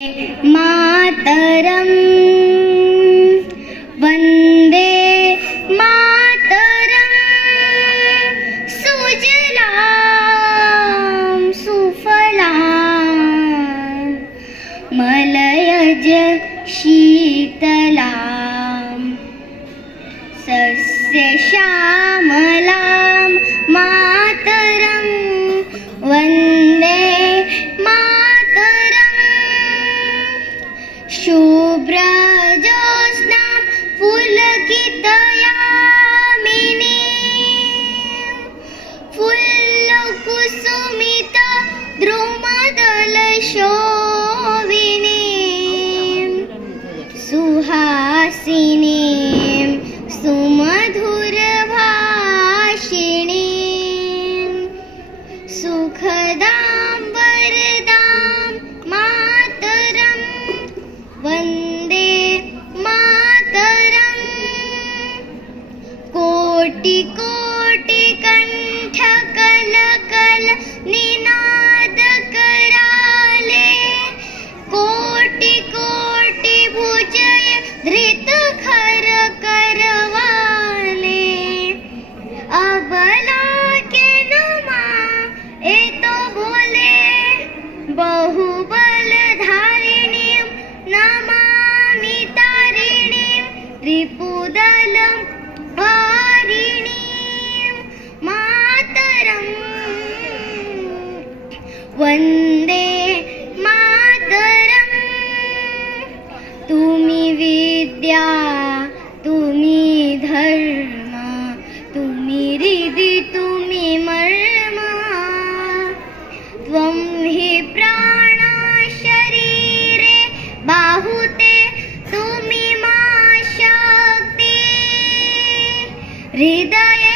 मातरं वन्दे मातरं सुजलां सुफलां मलयज शीतलां सस्यश्यामलां मातरं वन्दे शुभ्रज्योत्स्नां पुलकितयामिनीं फुल्लकुसुमितद्रुमदलशोभिनीं सुहासिनीं सुमधुरभाषिणीं सुखदां वरदां मातरं वन्दे मातरं कोटि कोटि कंठ कल कल निनाद कराले कोटि कोटि भुजय धृत खर करवाले अबला के नुमा ए तो बोले बहुबलधारिणीं नमामि तारिणीं त्रिपुदलं वारिणीं मातरं वन्दे मातरं तुम्ही विद्या तुम्ही धर्म तुम्ही हृदि तुम्ही मर्म त्वं हि प्राण शरीरे बाहुते तुम्ही मा शक्ति हृदय